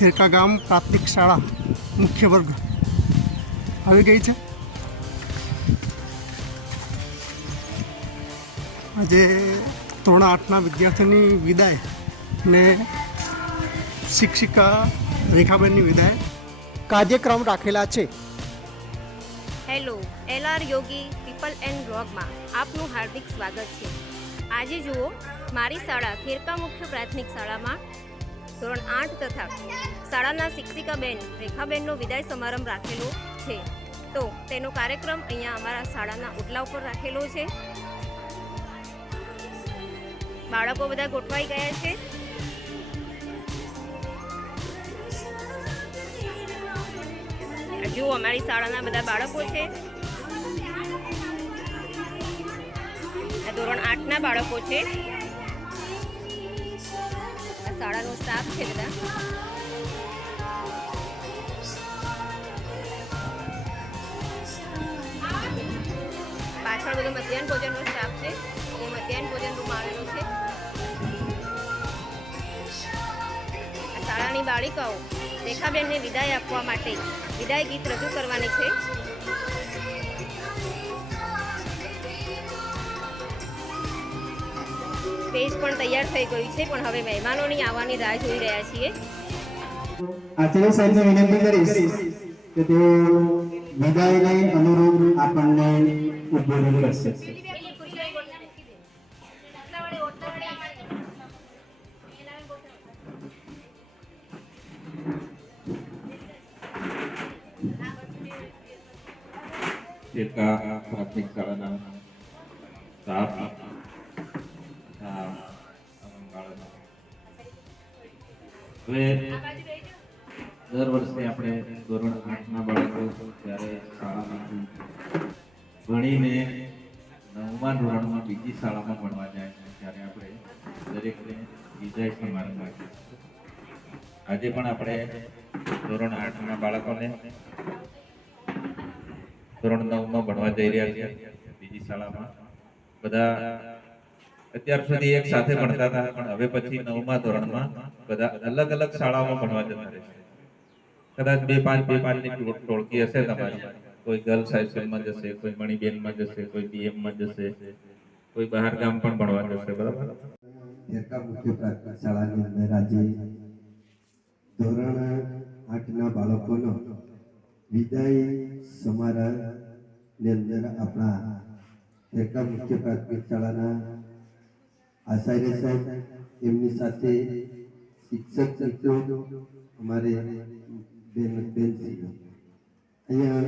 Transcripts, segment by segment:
થેરકા ગામ પ્રાથમિક શાળા મુખ્ય વર્ગ આવી ગઈ છે। આજે ધોરણ 8ના વિદ્યાર્થીની વિદાય ને શિક્ષિકા રેખાબેનની વિદાય કાર્યક્રમ રાખેલા છે। Hello, LR Yogi people and બ્લોગમાં આપનું હાર્દિક સ્વાગત છે। આજે જુઓ મારી શાળા થેરકા મુખ્ય પ્રાથમિક શાળામાં ધોરણ 8 તથા શાળાના શિક્ષિકાબેન રેખાબેનનો વિદાય સમારંભ રાખેલો છે। તો તેનો કાર્યક્રમ અહીંયા અમારા શાળાના ઓટલા ઉપર રાખેલો છે। બાળકો બધા ગોઠવાઈ ગયા છે। જુઓ અમારી શાળાના બધા બાળકો છે। આ ધોરણ 8ના બાળકો છે। આ શાળાનો સ્ટાફ છે બધા। પાછળ બધો મધ્યાહન ભોજનનો સ્ટાફ છે। એ મધ્યાહન ભોજન રૂમ આવેલો છે। આ શાળાની બાળિકાઓ રેખાબેનને વિદાય આપવા માટે વિદાય ગીત રજૂ કરવાની છે। સ્ટેજ પણ તૈયાર થઈ ગયું છે, પણ હવે મહેમાનોની આવવાની રાહ જોઈ રહ્યા છીએ। આચાર્ય સાહેબને વિનંતી કરીશ કે તેઓ વિદાયને અનુરૂપ આપણને ઉદ્બોધન કરશે। થેરકા પ્રાથમિક શાળાના સ્ટાફ હવે દર વર્ષે આપણે ધોરણ 8ના બાળકો જ્યારે શાળામાંથી ભણીને 9મા ધોરણમાં બીજી શાળામાં ભણવા જાય છે ત્યારે આપણે દરેકને વિદાય સમારંભ રાખીએ છીએ। આજે પણ આપણે ધોરણ 8ના બાળકોને ધોરણ 9માં ભણવા જઈ રહ્યા છીએ બીજી શાળામાં। બધા અત્યાર સુધી એક સાથે ભણતા હતા, પણ હવે પછી 9મા ધોરણમાં બધા અલગ અલગ શાળાઓમાં ભણવા જતા રહેશે। કદાચ 2-5 ની ટોળકી હશે તમારી। કોઈ ગર્લ્સ હાઈસ્કૂલમાં જશે, કોઈ મણિબેનમાં જશે, કોઈ BM માં જશે, કોઈ બહાર ગામ પણ ભણવા જશે। બરાબર। થેરકા મુખ્ય પ્રાથમિક શાળાની અંદર આજે ધોરણ 8ના બાળકોનો વિદાય સમારોહની અંદર આપણા થેરકા મુખ્ય પ્રાથમિક શાળાના આચાર્ય સાહેબ, એમની સાથે શિક્ષક મિત્રો, અમારે બેનશ્રીઓ અહીંયા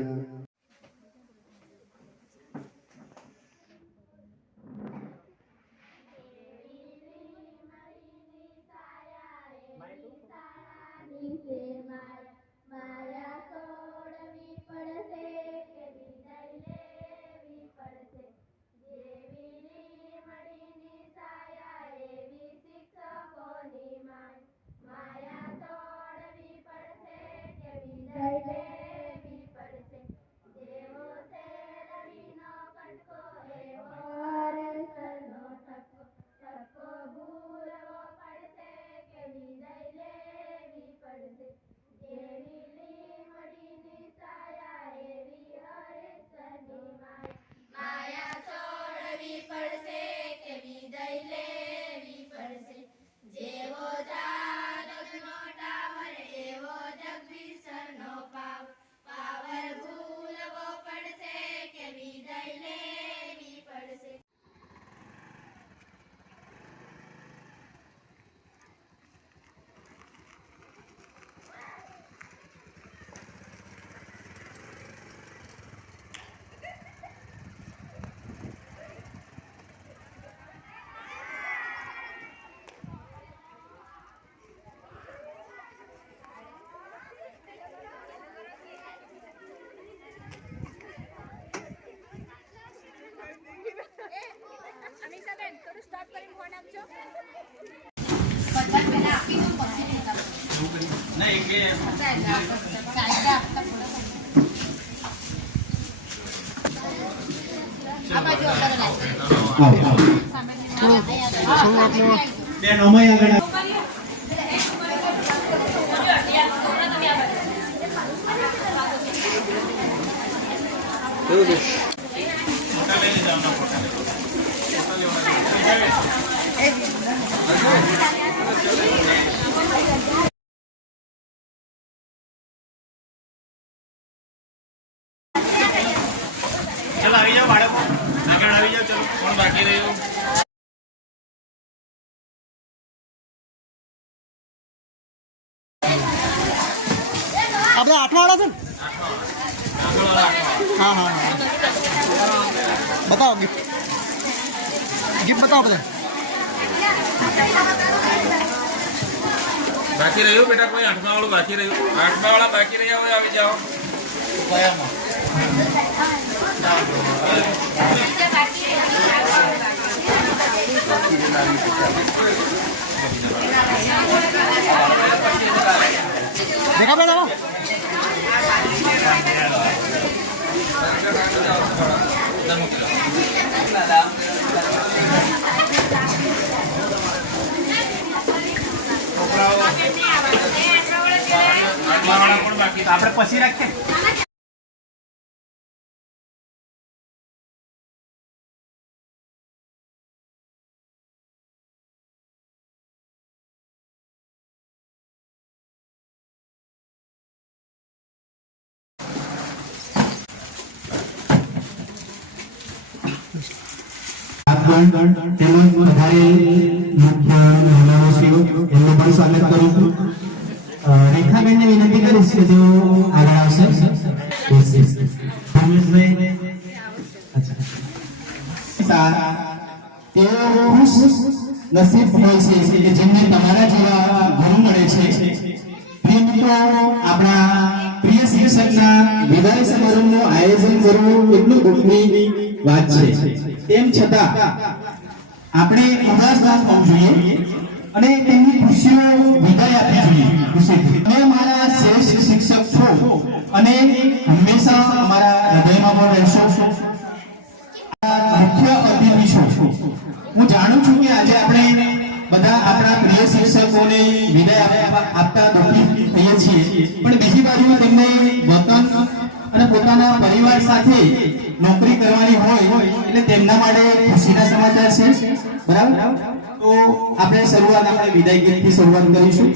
બેન અમાય આગળ ચલો આવી જાઓ બાળકો, આગળ આવી જાઓ. ચલો કોણ બાકી રહ્યું? આપણે આઠવાવાળા છે ને? હા હા હા, બતાવો ગિફ્ટ. ગિફ્ટ બતાવો બધા. બાકી રહ્યું બેટા? કોઈ 8મા વાળું બાકી રહ્યું? 8મા વાળા બાકી રહ્યા હોય આવી જાઓ. देखा पे जाओ. આપણે પછી રાખીએ. તેમજ વધારે મુખ્ય મહેમાનોશ્રીઓ એમનું પણ સ્વાગત કરું છું. રેખાબેનને વિનંતી કરીશ કે તેઓ આગળ આવશે. તેઓ ખુશ નસીબ હોય છે કે જેમને તમારા જેવા ગુરુ મળે છે. પ્રિય મિત્રો, આપણા પ્રિય શિક્ષકના વિદાય સમારોહનું આયોજન કરવું એટલું દુઃખની વાત છે. તેમ છતાં આપણે ઉદાસ ના થવું જોઈએ અને તેમની ખુશીઓ વિદાય આપવી જોઈએ. તમે મારા શ્રેષ્ઠ શિક્ષક છો અને હંમેશા અમારા હૃદયમાં પણ રહેશો. મુખ્ય અતિથિ છો. હું જાણું છું કે આજે આપણે બધા આપણા પ્રિય શિક્ષકોને વિદાય આપતા દુઃખી થઈએ છીએ, પણ બીજી બાજુ તેમને વતન અને પોતાના પરિવાર સાથે નોકરી કરવાની હોય એટલે તેમના માટે ખુશીના સમાચાર છે. બરાબર? તો આપણે વિદાય ગીતથી શરૂઆત કરીશું.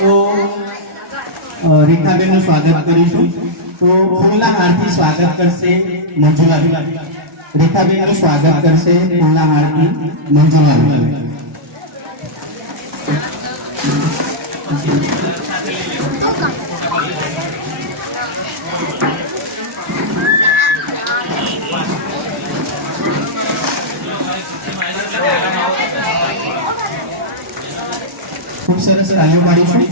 તો રીતાબેનનું સ્વાગત કરીશું. તો ફૂલના હારથી સ્વાગત કરશે મંજુલા. રેખાબેનનું સ્વાગત કરશે ફૂલના હારથી મંજુલા. ખૂબ સરસ તાલીઓ પાડીશું.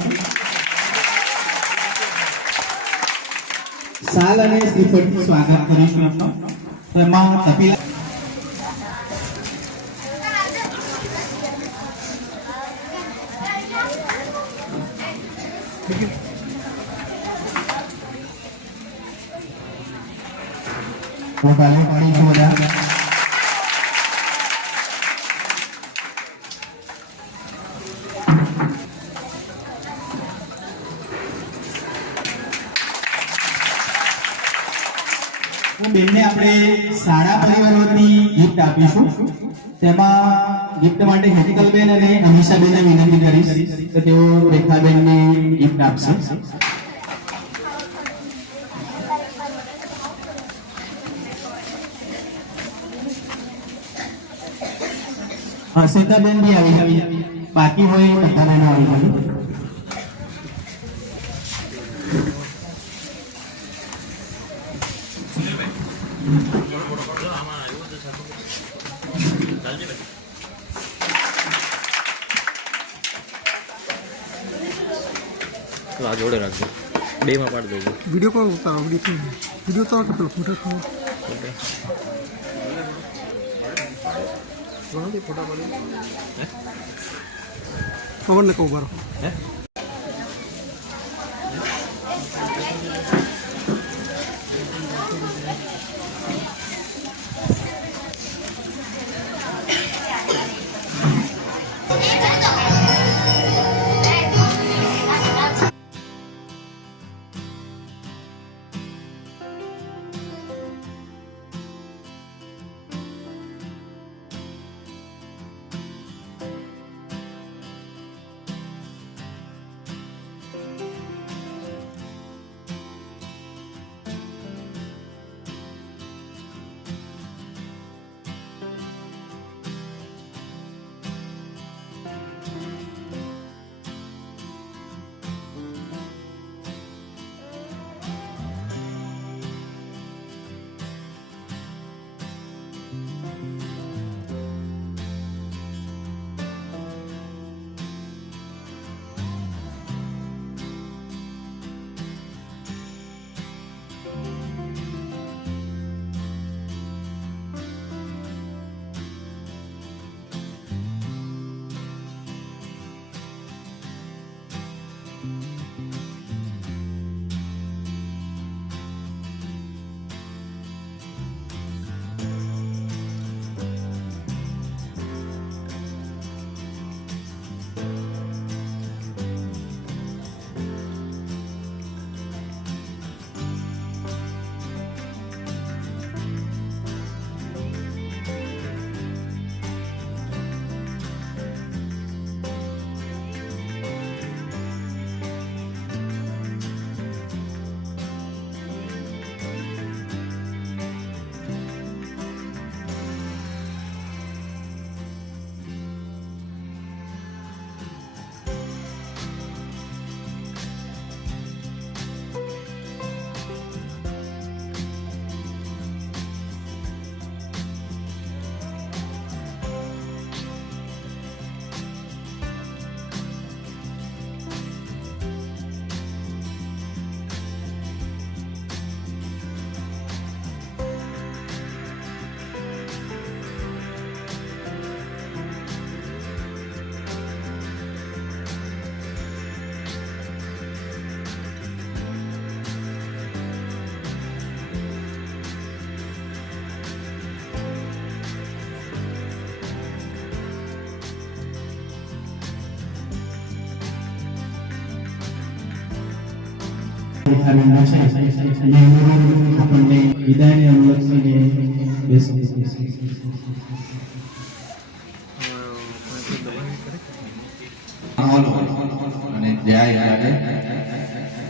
સાલ અને શ્રીફળથી સ્વાગત કરીશું આપનું. એમાં કપિલા તાલીઓ પાડીશું બધા. બેનને આપણે શાળા પરિવારોની ગિફ્ટ આપીશું. તેમાં ગિફ્ટ માટે હેતિકલબેન અને અમીષાબેનને વિનંતી કરીશ કે તેઓ રેખાબેનને ગિફ્ટ આપશે. હર્ષિતાબેન બી આવી બાકી હોય બધાને આવી જાય. આ જોડે રાખજો, બે માં પાડી દેજો. वीडियो कॉल उतारो, वीडियो तो के पेलो फोटो खो फोटो पवन ने को बारो રેખાબેનનો છે અને એમનો આપણને વિદાયને અનુલક્ષીને બેસી અને જાય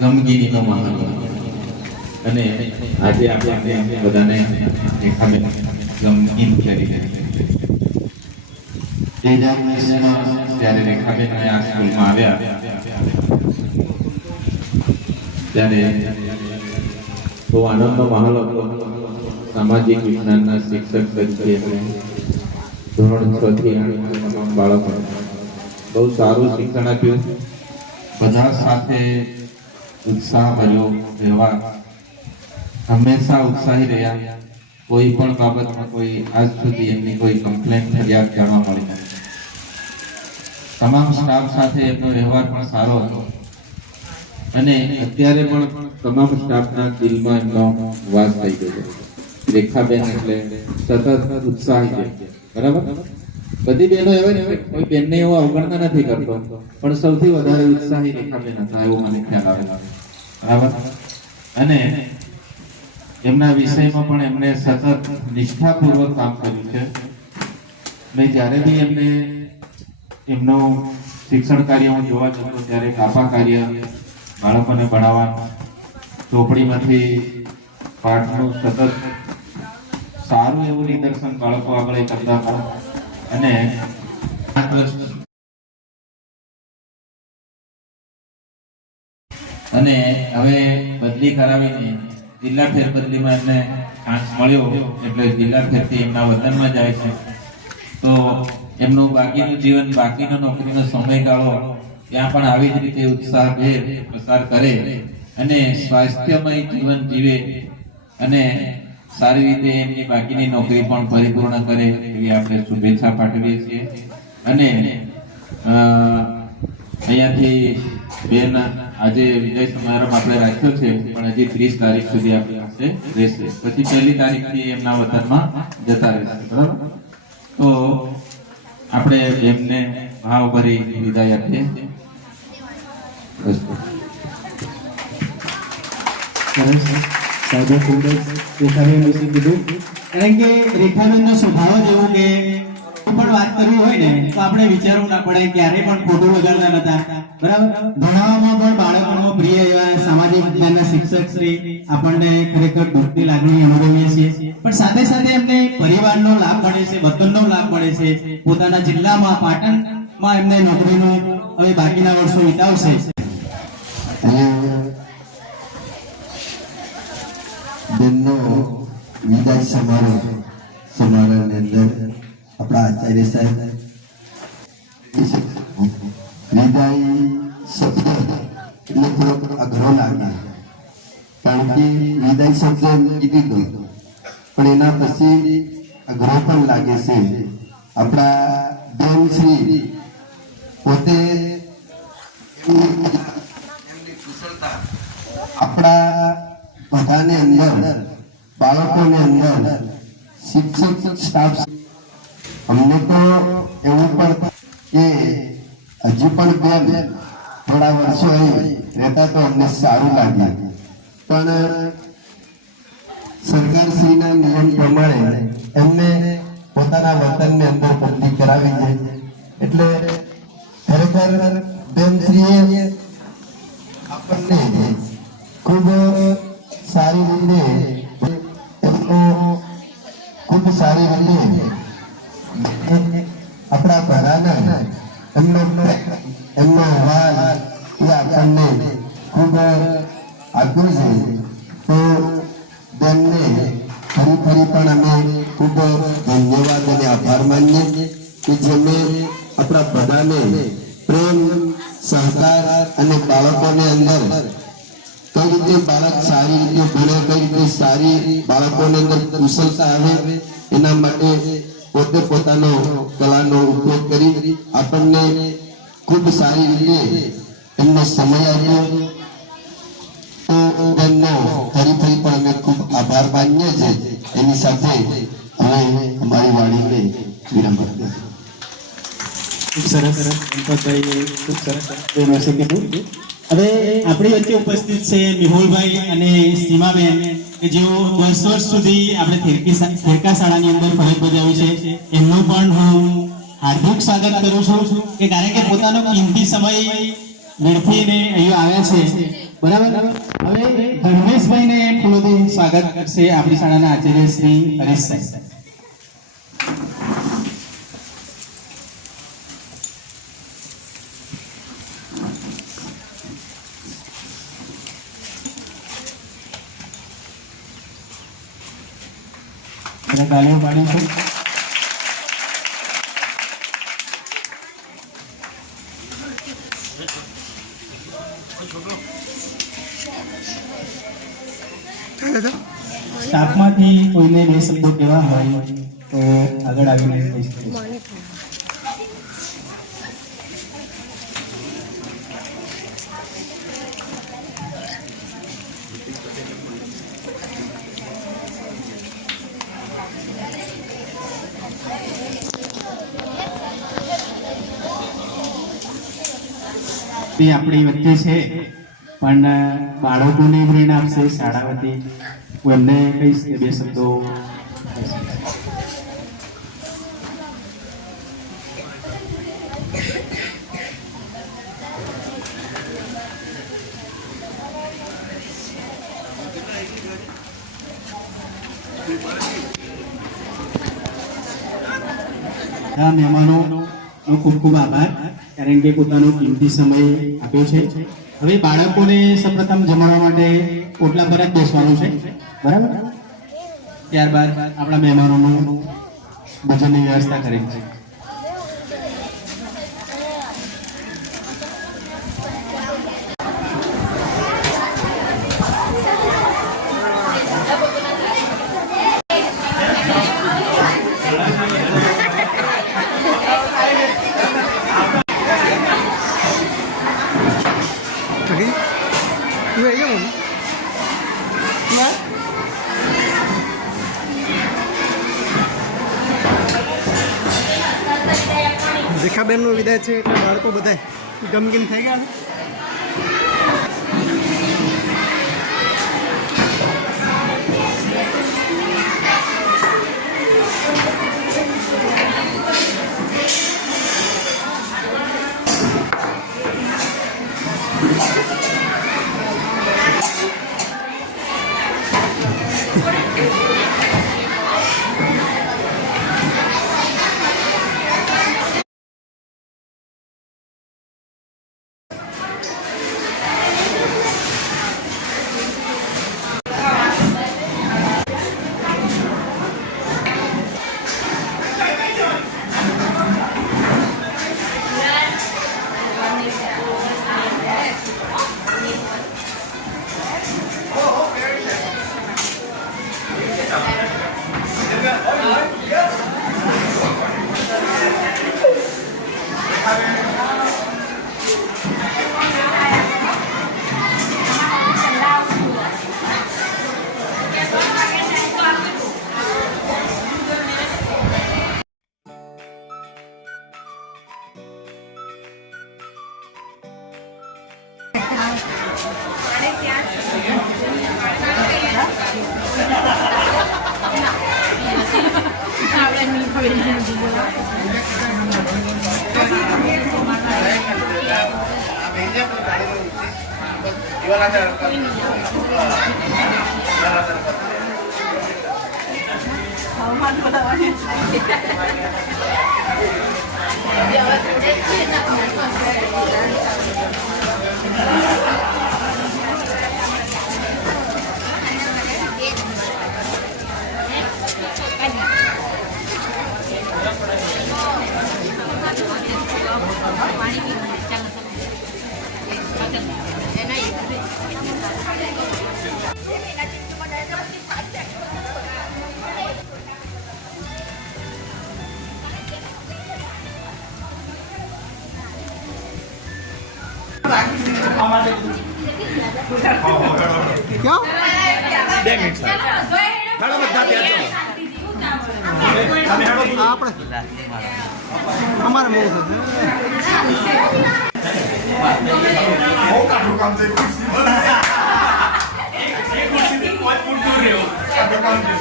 ગમગીનીનો માહોલ અને આજે આપણે બધાને રેખાબેન ગમગીન કરી ત્યારે રેખાબેન આ સ્કૂલમાં આવ્યા ત્યારે બહુ આનંદનો માહોલ હતો. સામાજિક વિજ્ઞાનના શિક્ષક તરીકે ધોરણ 6 થી 8 તમામ બાળકો બહુ સારું શિક્ષણ આપ્યું. બધા સાથે ઉત્સાહભર્યો વ્યવહાર, હંમેશા ઉત્સાહી રહ્યા. કોઈ પણ બાબતમાં કોઈ આજ સુધી એમની કોઈ કમ્પ્લેન ફરિયાદ જાણવા મળી નથી. તમામ સ્ટાફ સાથે એમનો વ્યવહાર પણ સારો હતો અને અત્યારે પણ તમામ સ્ટાફના દિલમાં એમનો વાસ થઈ ગયો. રેખાબેન એટલે સતત ઉત્સાહી છે, બરાબર. બધી બહેનો એવા ને, કોઈ બેનને એવો અવગણના નથી કરતો, પણ સૌથી વધારે ઉત્સાહી રેખાબેન હતા એવું મને ખ્યાલ આવે, બરાબર. અને એમના વિષયમાં પણ એમને સતત નિષ્ઠાપૂર્વક કામ કર્યું છે. મેં જ્યારે બી એમને એમનો શિક્ષણ કાર્યમાં જોવા જતો ત્યારે કાપા કાર્ય, બાળકોને ભણાવવાનું, ચોપડીમાંથી પાઠનું સતત સારું એવું નિદર્શન બાળકો આગળ કરતા હતા. અને હવે બદલી કરાવીને જિલ્લા ફેરબદલીમાં એમને ચાન્સ મળ્યો એટલે જિલ્લા ફેરથી એમના વતનમાં જાય છે. તો એમનું બાકીનું જીવન, બાકીનો નોકરીનો સમયગાળો ત્યાં પણ આવી જ રીતે ઉત્સાહભેર પસાર કરે અને સ્વાસ્થ્યમય જીવન જીવે અને સારી રીતે એમની બાકીની નોકરી પણ પરિપૂર્ણ કરે એવી આપણે શુભેચ્છા પાઠવીએ છીએ. અને અહીંયાથી બેન આજે વિજય સમારંભ આપણે રાખ્યો છે, પણ હજી 30 તારીખ સુધી આપણી પાસે રહેશે. પછી 1 તારીખથી એમના વતનમાં જતા રહેશે, બરાબર. તો આપણે એમને ભાવભરી વિદાય આપીએ. સાહેબે ખૂબ જ રેખાબેન વિશે કીધું, કારણ કે રેખાબેનનો સ્વભાવ જ એવો કે પણ વાત કરવી હોય ને તો આપણે વિચારવું ના પડે, ક્યારેય પણ ખોટું વગાડતા નતા, બરાબર. ભણાવવામાં પણ બાળકોનો પ્રિય એવા સામાજિક વિજ્ઞાનના શિક્ષક શ્રી આપણને ખરેખર દુઃખની લાગણી અનુભવીએ છીએ, પણ સાથે સાથે એમને પરિવારનો લાભ મળે છે, વતનનો લાભ મળે છે. પોતાના જિલ્લામાં પાટણમાં એમને નોકરીનું હવે બાકીના વર્ષો વિતાવશે. બેનનો વિદાય સમારોહની અંદર આપણા આચાર્ય સાહેબ વિદાય શબ્દ એટલે થોડોક અઘરો લાગે, કારણ કે વિદાય શબ્દ કીધી દો પણ એના પછી અઘરો પણ લાગે છે. આપણા બેન શ્રી પોતે આપણા બધાને અંદર, બાળકોને અંદર, શિક્ષક સ્ટાફ, અમને તો એવું પણ કે હજી પણ બેન થોડા વર્ષો અહીં રહેતા તો અમને સારું લાગે, પણ સરકારશ્રીના નિયમ પ્રમાણે એમને પોતાના વતનની અંદર બદલી કરાવી છે. એટલે ખરેખર બેનશ્રીએ આપણને ખૂબ સારી રીતે આપણા ઘરાના એમનો અવાજ એ આપણને ખૂબ આપ્યું છે. તો બેનને ફરી પણ અમે ખૂબ ધન્યવાદ અને આભાર માનીએ કે જેમને આપણા બધાને પ્રેમ, સહકાર અને બાળકોને અંદર કઈ રીતે બાળક સારી રીતે ભણે, કઈ રીતે સારી બાળકોને અંદર કુશળતા આવે એના માટે પોતે પોતાનો કલાનો ઉપયોગ કરી આપણને ખૂબ સારી રીતે એમનો સમય આપ્યો. તો એમનો ફરી પણ અમે ખૂબ આભાર માનીએ છીએ. એની સાથે હવે અમારી વાણીને વિરામ આપીએ. ખૂબ સરસ, ખૂબ સરસ બેન વિશે કીધું. હવે આપણી વચ્ચે ઉપસ્થિત છે મેહુલભાઈ અને સીમાબેન કે જેઓ વર્ષ સુધી આપણે થેરકા શાળાની અંદર ફરજ બજાવી છે. એમનું પણ હું હાર્દિક સ્વાગત કરું છું કે કારણ કે પોતાનો કિંમતી સમય વેડફીને અહીંયા આવ્યા છે. બરાબર. હવે ધર્મેશભાઈને ફૂલોથી સ્વાગત કરશે આપણી શાળાના આચાર્ય શ્રી હરીશભાઈ. તાળીઓ પાડીશું. સ્ટાફમાંથી કોઈને બે શબ્દો કહેવા હોય તો આગળ આવીને કહી શકે છે. આપણી વચ્ચે છે પણ બાળકોને પ્રેરણા આપશે શાળા વતી. હું એમને કહીશ કે બે શબ્દો. મહેમાનો ખૂબ ખૂબ આભાર કારણ કે પોતાનો કિંમતી સમય આપ્યો છે. હવે બાળકોને સૌપ્રથમ જમાડવા માટે ઓટલા પર જ બેસવાનું છે. બરાબર. ત્યારબાદ આપણા મહેમાનોનું ભોજનની વ્યવસ્થા કરી છે. રેખાબેનનો વિદાય છે એટલે બાળકો બધા ગમગીન થઈ ગયા. અમારે કામ છે ખુરશીથી 5 ફૂટ દૂર રહેવું સાદું કામ છે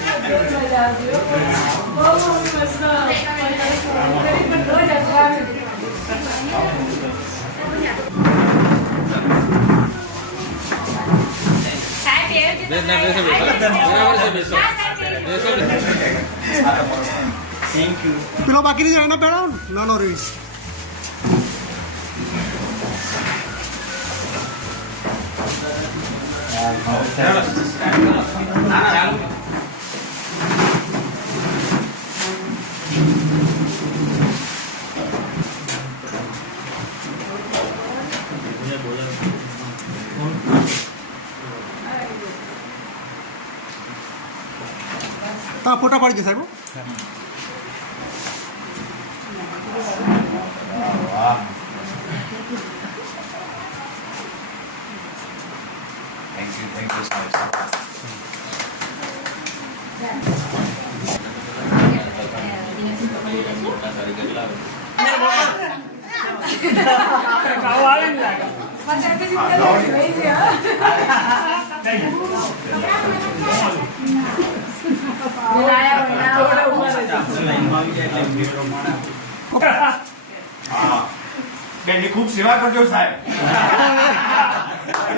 પેલો બાકી નહીં એના પહેલા નાનો રીસ હા ફોટા પાડી દે સાહેબ થેન્ક યુ સાહેબ બેનની ખૂબ સેવા કરજો સાહેબ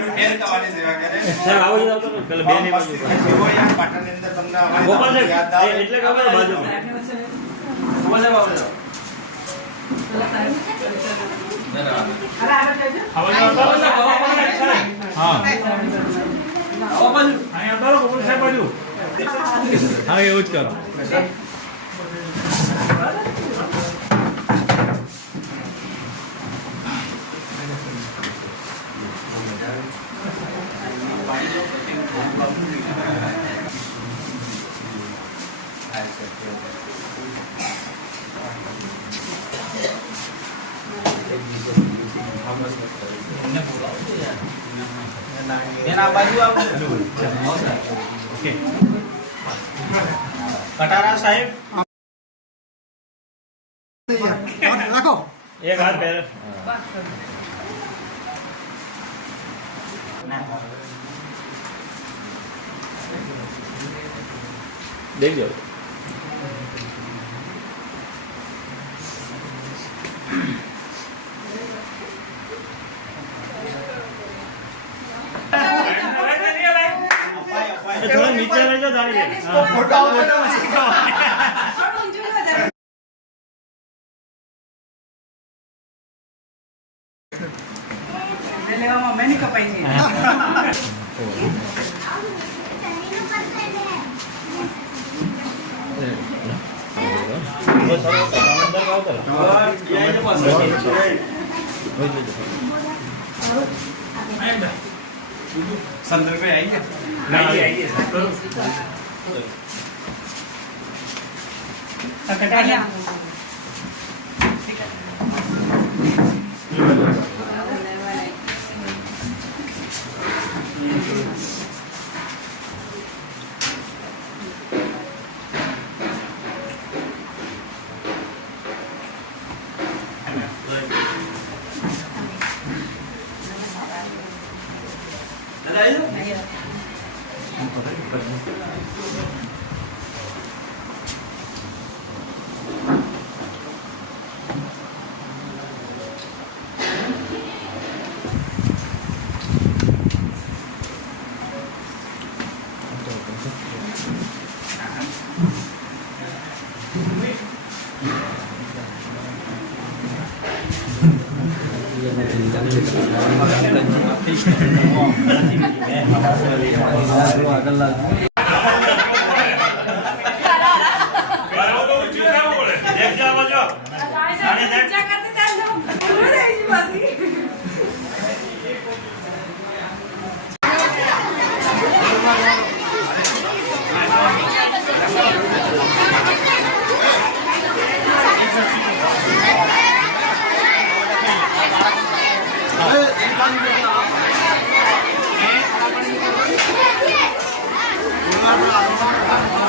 બેન તમારી સેવા કરે સાહેબ આવો જ આવતો પેલા બે ની બાજુ જેવો યાર પાટણની અંદર તમને ગોપાલ અમારી યાદ સાહેબ આવે એટલે ખબર બાજુ ગોપાલ સાહેબ આવો હા એવું જ કરો એના બાજુ આવો કટારા સાહેબ રાખો એક હાથ પહેરે દેખ જાઓ થોડા નીચે રહેજો જાણી લે ફોટો લેવામાં મેં નહીં કપાઈ છે संदर्भ में आएंगे नहीं आइए કટારિયા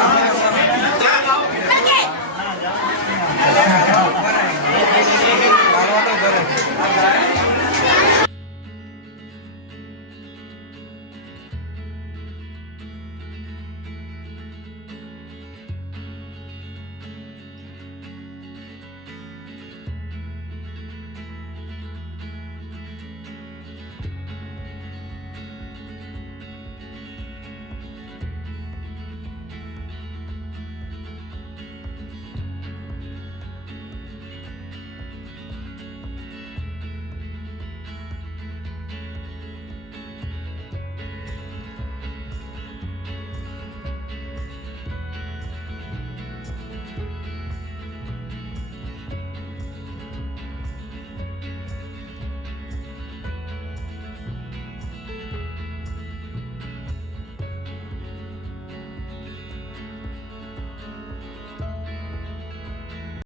Hey,